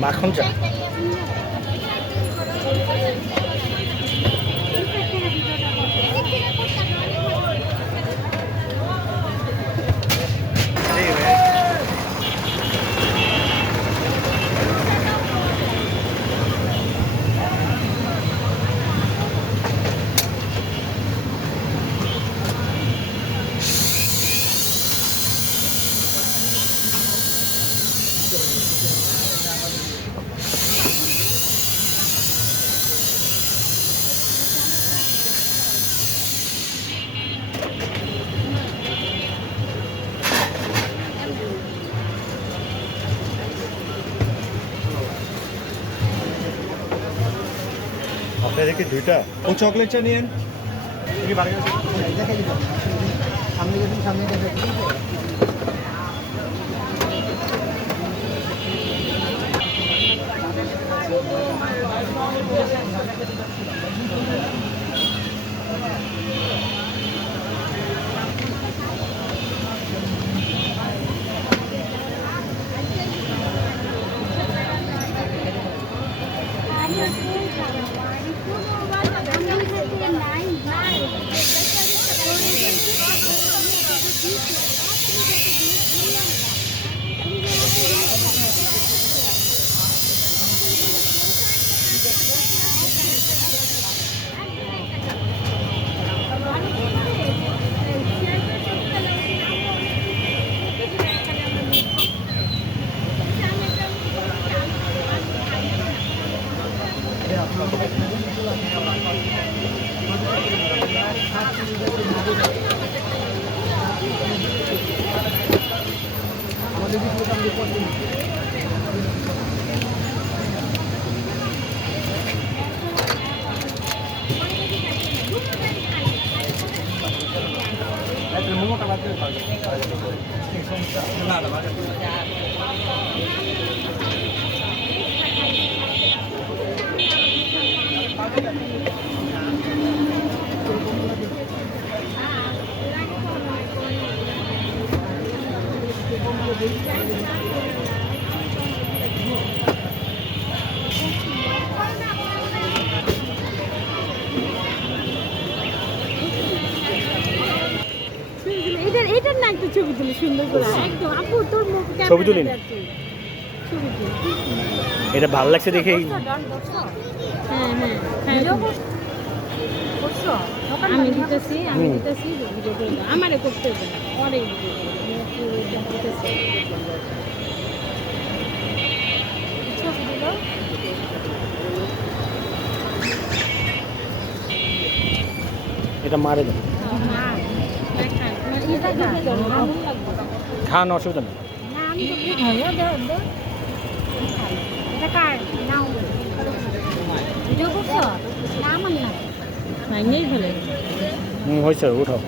মাখন চা। আপনাদের কি দুইটা ও চকলেট চা নিয়েন সামনে এটার না একটু ছবি তুলি সুন্দর করে একদম আপু তোর মুখ ছবি তুলিন এটা ভালো লাগছে দেখে আমি দিতেছি আমারে করতে হবে না অনেক এটা মারে দেন খাওয়ানো অসুবিধা নেই হয়েছে উঠাও